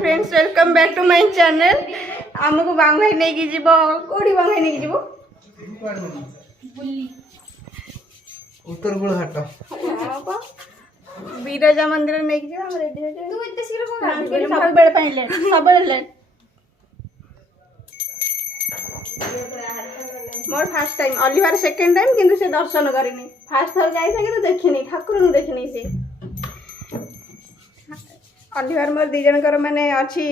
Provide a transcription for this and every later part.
Friends welcome back to my channel. आमको बांगाई नहीं की जीवो कोडी बांगाई नहीं की जीवो उत्तर गुड़ हाट बिरजा मंदिर नहीं की जीवो हम रेडी हो जाए। तू इतने शीघ्र को सब बेले पहले सब बेले late more first time अलिवार second time किंतु से दर्शन करिनी फर्स्ट थर जाई था कि देखिनी ठाकुर को देखिनी से अलिवार मोर दी जन कर माने अछि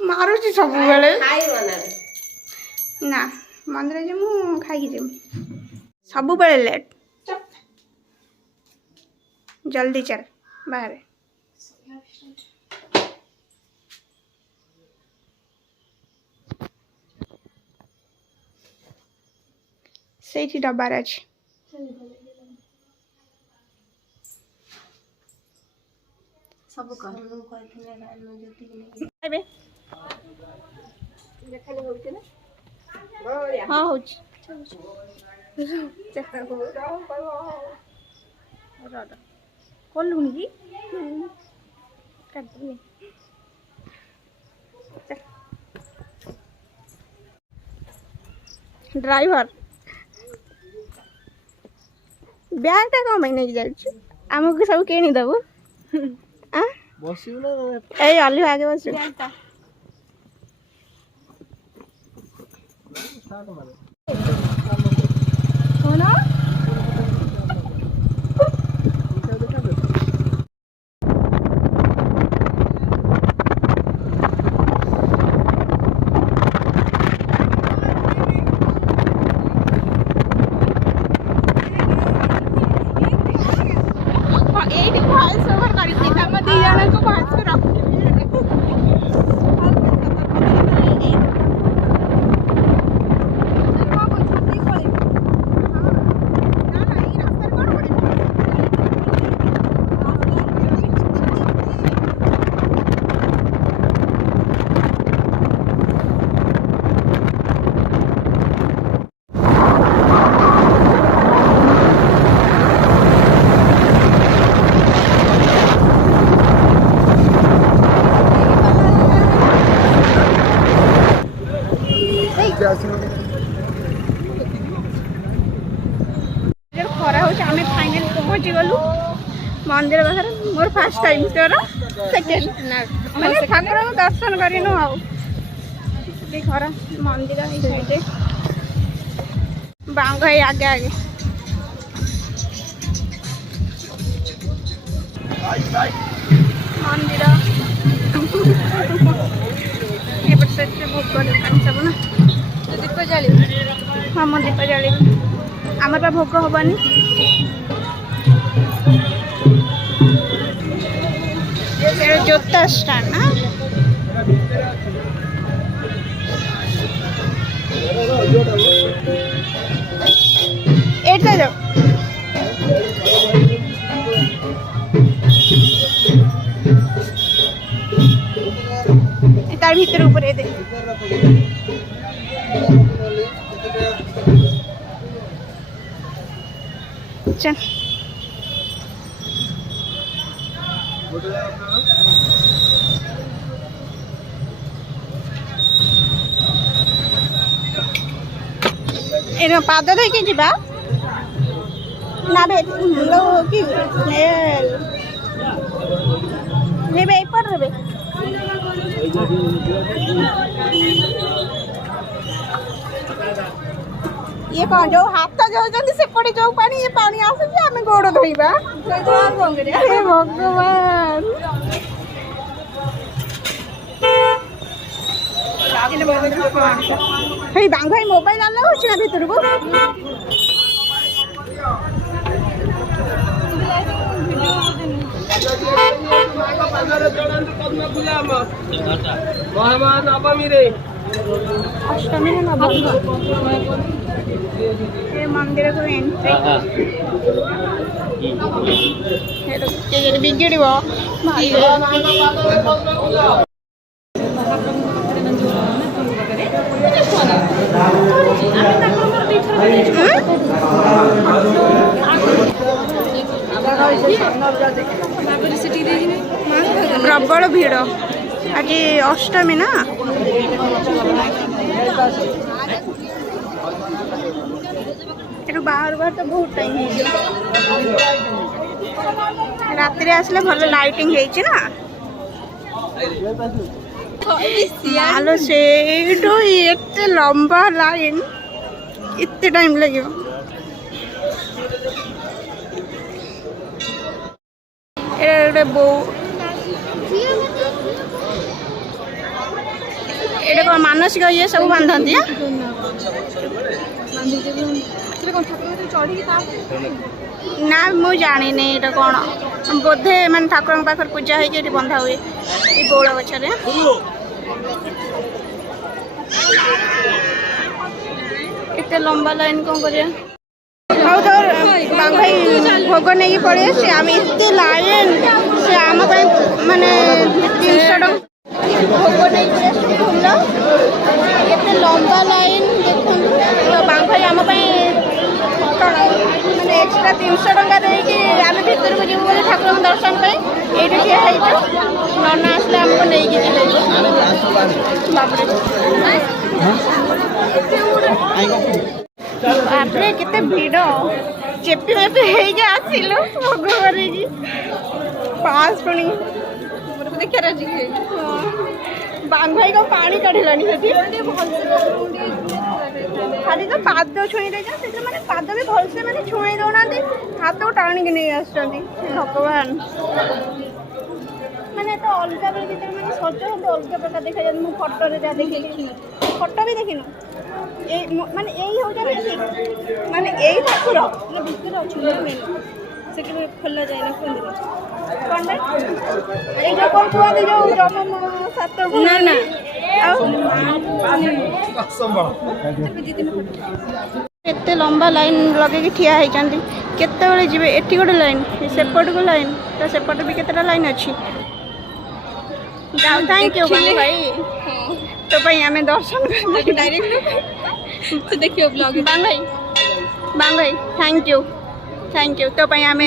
मारुची सब बेले ना मंदिर जे मु खाई जे सब बेले लेट जल्दी चल बाहर सेठी डब्बार अछि सब कहनु कहथिले गानो जति के आबे देखले होउते ना हां होउछ चेक कर राडा कोल्लुनी की काट दे ड्राइवर ब्याग टा कम नहीं जाउछ हमको सब केनी दबो आ बसिउ ना ए अली आगे बसिउ ब्याग टा स्टार्ट मारे कोना खरा हो आमे फाइनल पहुंची गलु मंदिर बाहर मोर फर्स्ट टाइम तोर सेकंड माने ठाकुर को दर्शन करिनु आउ बे खरा मंदिर है साइडे बांगाई आगे आगे मंदिर ये पर से भोग दुकान सब ना दीप जाली हाँ मैं दीप जाली आम पा भोग हबानी जोता स्टार ना एटा जाओ तार भीतर ऊपर दे चल पाद धोके जीवा ना कि लेबे एपर लेबे ये कौन जो हाथ जो जल्दी से पड़े जो पानी ये पानी आसे जे हमें गोड़ धोइबा हे भगवान हे बांग भाई मोबाइल आला होछ ना भीतर को अष्टमी है ना ये मंदिर को एंट्री है तो ये बिगड़ी वो प्रबल भीड़ आज अष्टमी ना बाहर बाहर तो बहुत टाइम राति आसले भल लाइटिंग ना आलो से एते लंबा लाइन इतने टाइम लगे बो ये कौन मानसिक ये सब बांधती ना मुझे जानी ये कौन बोधे मान ठाकुर पाखे पूजा हो बंधा हुए ये बौल गचर एत लंबा लाइन कौन कर भाई भोग नहीं पड़े से आम एत लाइन से आम माने 300 भोग नहीं फूल एत लंबा लाइन देखो तो भाई आम माने एक्सट्रा 300 टंका देकी आम भर को जीव बोले ठाकुर दर्शन पे ये ठिया नना आसले आमको नहीं बापरे केते भीड़ चेपी मेपी हो आसिलु भोग कर पास पुणी देखिए बांग भाई को पानी काढ़लानी खाली तो पाद छुई दे मैंने पाद भी भलसे मैंने छुई दौना हाथ को टाणिक नहीं भगवान मैंने तो अलग बेले जो मैंने सज होते अलग प्रकार देखा जाए मुझे फटोरे जहाँ देखी फटो भी देखिनु माने यही हो माने यही ठाकुर ये भितर अच्छे से खोला जाए ना कौन जो जम 7 ना ना एते लंबा लाइन लगे ठिया होती केते जी एटी गोटे लाइन सेपट को लाइन तो सेपट भी केतेटा लाइन अच्छी जाओ थैंक यू भाई तो भाई आम दर्शन डायरेक्ट देखियो ब्लॉग बांग भाई थैंक यू तो भाई आम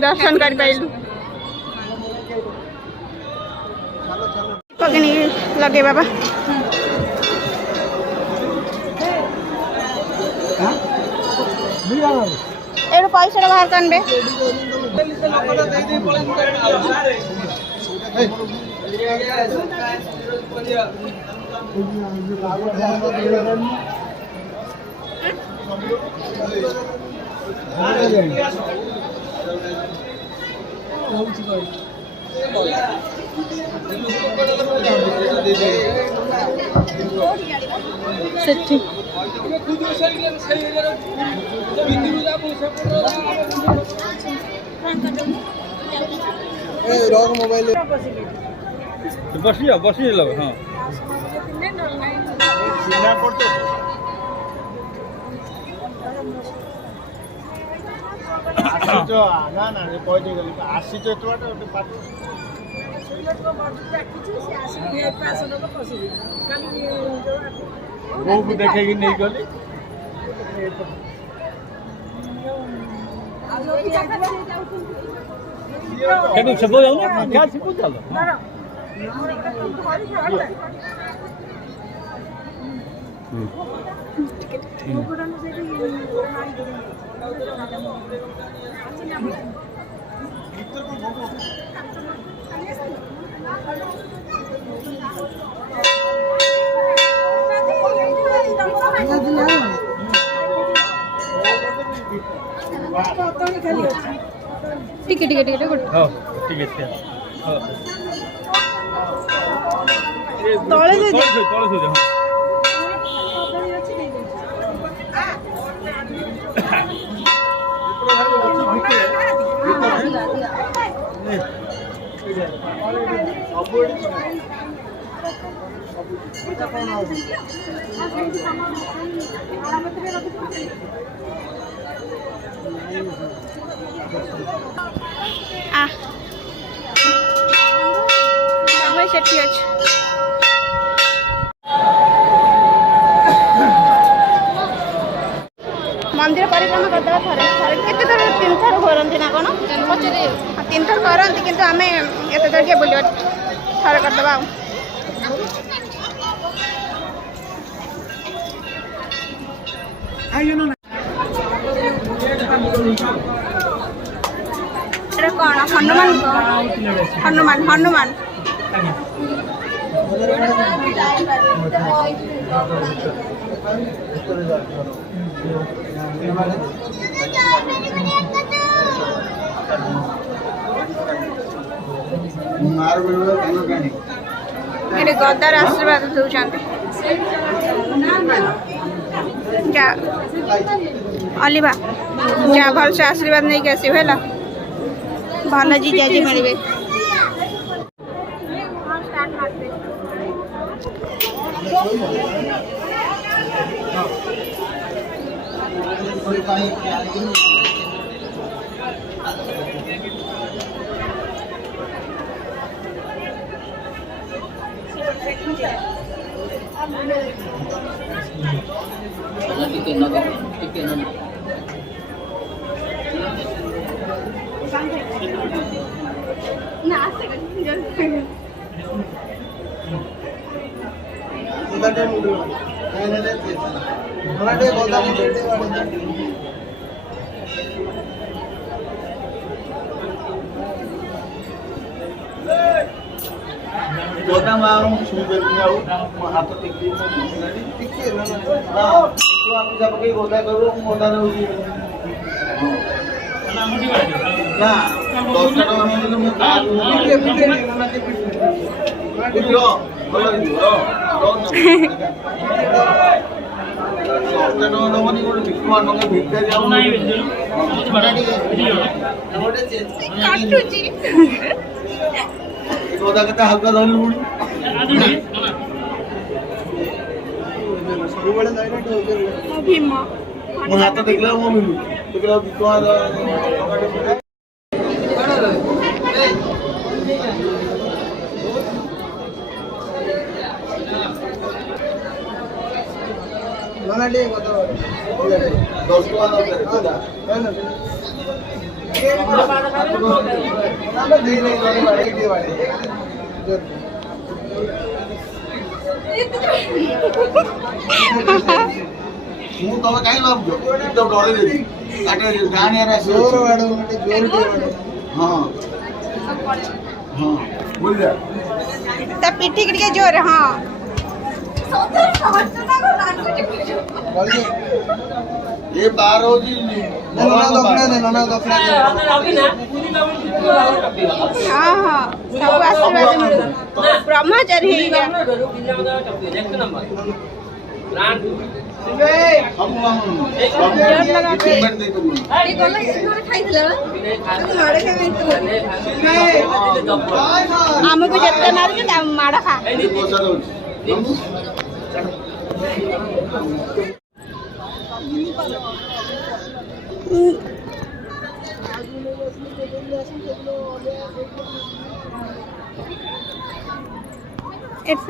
दर्शन कर पाइलु पगनी लगे बाबा ए पैसा बाहर कानबे मोबाइल बसी लग हाँ ना ना आसी देखे नहीं गली सब जाऊ क्या सब चल ठीक है तले सेठी अच्छे मंदिर परिक्रमा करदे थे 3 थर घरती ना कौन तीन थर करती कि आम एत थर किए बुल थर करदे कौन हनुमान हनुमान हनुमान ये गद्दार आशीर्वाद दौरान जा अलिभा जा भल से आशीर्वाद नहीं के आसो है भल जीजाजी मिले हाथ टिकी गोदा करू गोदा ना 10 টাকা মানে মু गोदा के हल्का धरलु मो हाथ देखला मो मिलू देखला दुआ नाना कत 10 টাকা ମୁଁ ତମେ କାଇଁ ଭାବୁଛ ତ ଡରେ ଦେବି କାଟେ ଗାଁରେ ଜୋର ବାଡ ଜୋର ହଁ ହଁ ବୁଝିଲା ତା ପିଠି ଟିକେ ଜୋର ହଁ ये बार हो जी हाँ हाँ सब आशीर्वाद मिलू ब्रह्मचारी आमको जिते मारे माड़ खा It's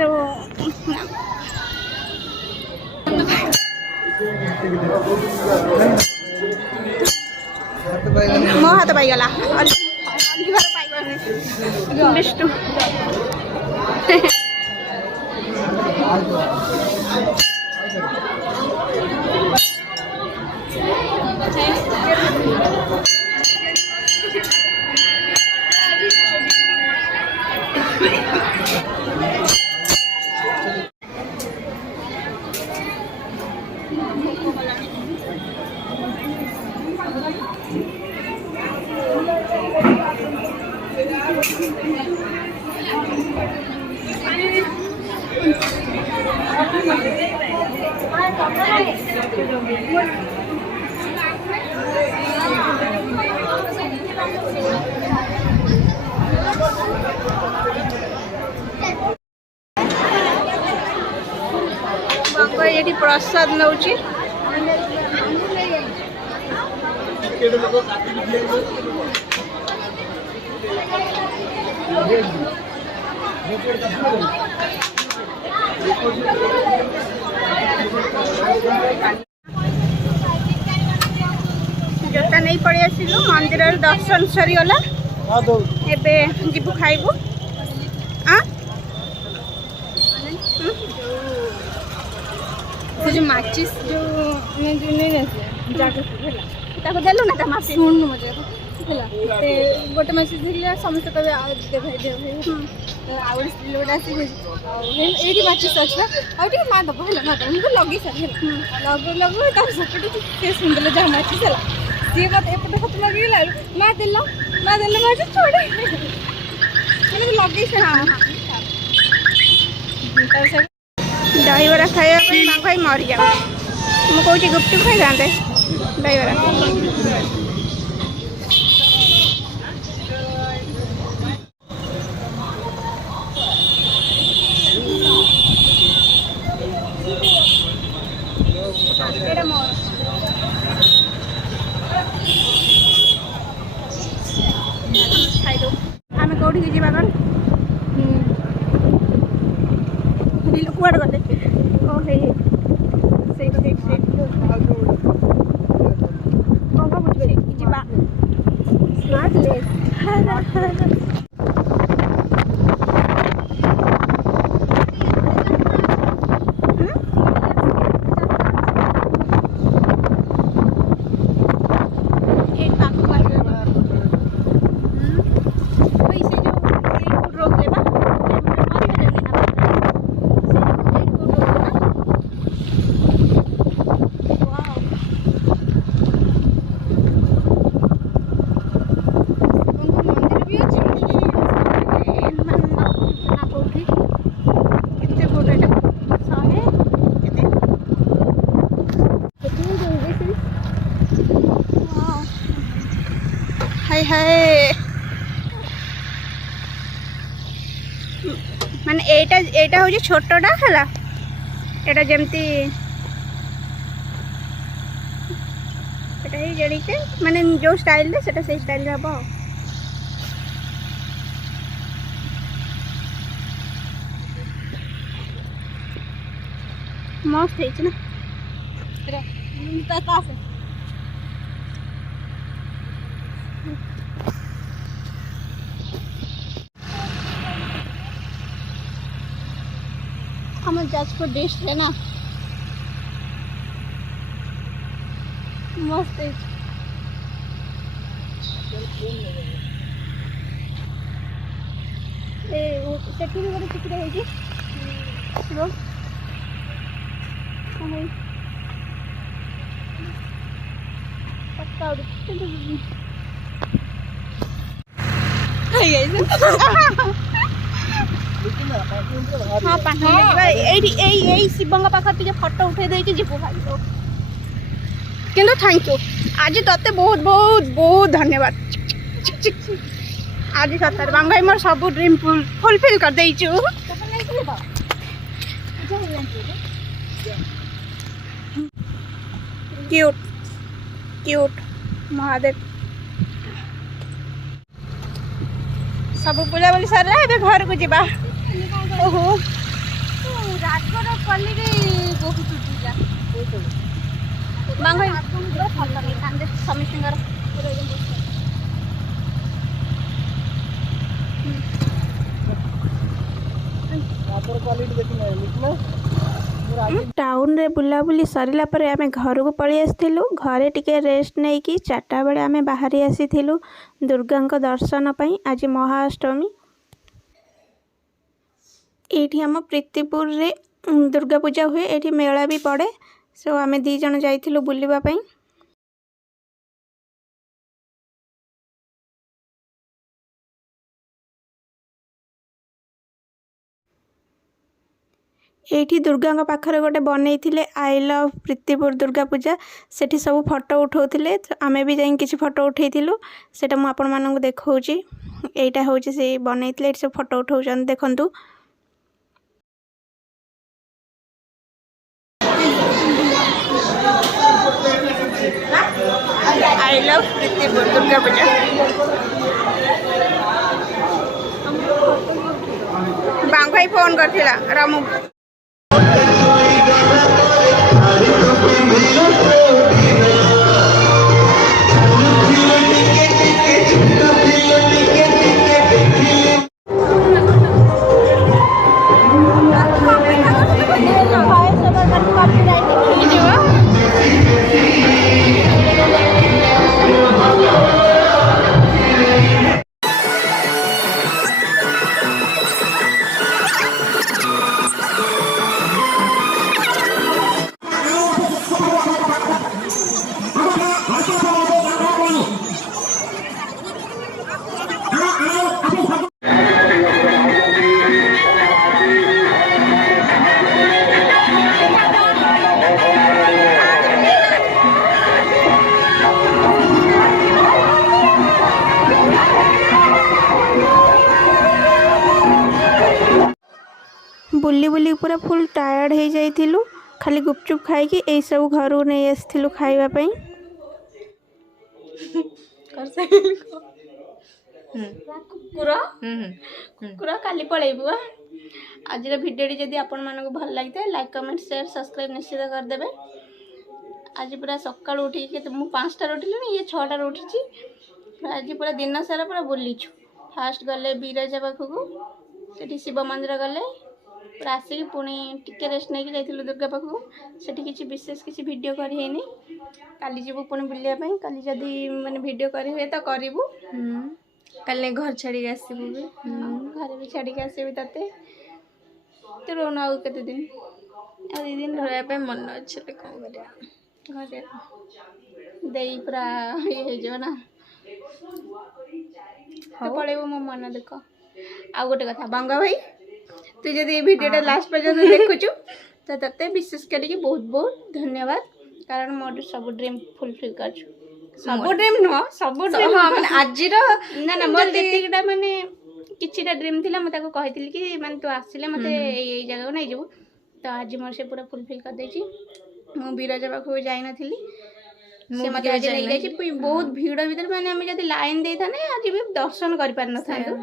मो हाथ पाईगला विष्णु ये प्रसाद नौ जोटा नहीं पड़े आसलु मंदिर दर्शन सरीगला ଏବେ ଯିବୁ ଖାଇବୁ ସେ ଯୋଉ ମାଚିସ୍ ଯୋଉ ନେଇ ତାକୁ ଦେଲୁ ନା ତା ମାସି ଶୁଣୁନୁ ମଜା ହେଲା ସେ ଗୋଟେ ମାଚିସ୍ ଥିଲା ସମସ୍ତେ କହିବେ ଆଉ ଦେ ଭାଇ ଆଉ ଗୋଟେ ସ୍ତ୍ରୀ ଲୋକଟା ଆସିକି ଆଉ ଏଇଠି ମାଚିସ୍ ଅଛି ବା ଆଉ ଟିକେ ମା ଦେବ ହେଲା ମା ଦେବ ମୁଁ ଲଗେଇ ସାରି ହେଲା ଲଗଉ ତାର ସେପଟେ ସେ ସୁନ୍ଦର ଯାହା ମାଚିସ୍ ହେଲା ସିଏ ମତେ ଏପଟେ ହାତ ଲଗେଇଲା ମା ଦେଲ ମାଚିସ୍ ଛୋଡ଼େ ଲଗେଇ ସାରି ଦହିବରା ଖାଇବା ପାଇଁ ମାଙ୍କ ଭାଇ ମରିଯାଉ ମୁଁ କହୁଛି ଗୁପଚୁପ୍ ଖାଇଥାନ୍ତେ ଦହିବରା ଏଇଟା ମୋର ଖାଇଦଉ ଆମେ କୋଉଠିକି ଯିବା କଣ କୁଆଡ଼େ ଗଲେ ଓ ହେଇ ସେଇଠି କଣ ବୁଝିପାରିବେ ଯିବା ସ୍ମାର୍ଟ ଲେସ୍ ମାନେ ଏଇଟା ହଉଛି ଛୋଟଟା ହେଲା ଏଇଟା ଯେମିତି ସେଟା ହିଁ ଜାଣିଛେ ମାନେ ଯୋଉ ଷ୍ଟାଇଲରେ ସେଟା ସେଇ ଷ୍ଟାଇଲରେ ହବ ମସ୍ତ ହେଇଛି ନା हम जाजपुर डिश है ना मस्त है सेठी भी गोटे चित्र है हाँ शिवंग पाखे फटो उठे देकी जीवु भाई कि थैंक यू आज ते बहुत बहुत बहुत धन्यवाद आज सतर बांग भाई मोर सब ड्रीम फुलफिल कर देचु क्यूट क्यूट महादेव सब बुलाबुली सरला ए घर को जीवा ओहो राजगढ़ पल्ली बहुत उठिला बांग भाई फटो नहीं था समिस्तर टाउन रे बुलाबुली सरला पर आमे घर को पळी आस्थिलु घरे टिके रेस्ट नहीं कि 4टा बेले आमे बाहरी आसीथिलु दुर्गा को दर्शन पई आज महाअष्टमी एठी हम प्रीतिपुर रे दुर्गा पूजा हुए एठी मेला भी पड़े सो आमे 2 जन जाइथिलु बुलिबा पई एठी दुर्गा पाखरे गोटे बनई आई लव प्रीतिपुर दुर्गा पूजा सेठी सब फोटो उठाउथिले आमे भी जाई किछि फोटो उठेइथिलु सेटा मु आपन मानन देखौची एटा होची से बनईथिले सब फोटो उठाउछन देखंतु आई लव प्रीतिपुर दुर्गा पूजा बांग भाई फोन करथिला रामू के बुली बुली पूरा फुल टायर्ड हो जाइथिलु खाली गुपचुप खाइकी एई सब घर नहीं आसथिलु खाइबा पई कुकुर कुकुर काली पलैबु आज भिडियोटी जदि आपण मानक भल लगी लाइक कमेंट शेयर सब्सक्राइब निश्चित करदेवे आज पूरा सकाळु उठी के मु 5टार उठिली ये 6टार उठी आज पूरा दिन सारा पूरा बुलीछु फास्ट गले बिरजा पाखक सेठी शिव मंदिर गले पूरा आसिक पुणी टिके रेस्ट नहीं जाइलु दुर्गा पाखक सेठी किसी विशेष किसी वीडियो करेनी काली जीवु पुणी बुलिया काली जदि माने वीडियो करी हुए तो करिवु कल घर छाड़ी आसबू भी घर भी छाड़ी आसबि तते तो रोना आउ केते दिन आ 2 दिन रहा मन अच्छे कौन कर घरे देई पूरा ये हो जो ना तो पड़ेबो मो मन देख आ गोटे कथा बांगा भाई तू जब ये वीडियो लास्ट पर्यंत देखुचु तो तते विशेष करके बहुत बहुत धन्यवाद कारण मोर सब ड्रीम फुलफिल कर सब ड्रीम नुह सब ड्रीम माने आज ना ना मोर जेतिकटा माने किछिटा ड्रीम थिला म ताको कहितली कि माने तू आसिले मते एई जगह नै जेबू तो आज मोर से पूरा फुलफिल कर देछि मु बिरजा पाखु जाई नथिली से मते आज नै जाछि बहुत भीड़ भीतर माने हम जदी लाइन देई थाने आज भी दर्शन कर पार न थांदो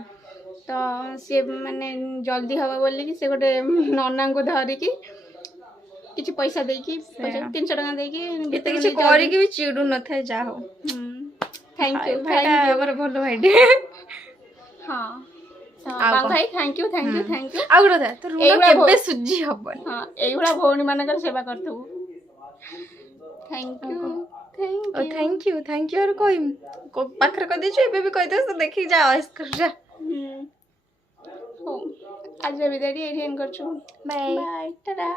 तो से माने जल्दी हवा बोली कि से गोटे नन्ना को धरी कि किछि पैसा दे कि 300 टका दे कि एते किछि करी कि भी चिडू न थाए जा हो थैंक यू भाई हमर भलो भाईडी हां बाबा भाई थैंक यू आ गुड था तो ऋण केबे सुजी हबन हां एइबडा भौणी मानकर सेवा करथु थैंक यू और कोई पाखर कर देछु एबे भी कहि दे तो देखि जा आइस कर जा हो आज विदाई एडियन करछु बाय बाय टाटा।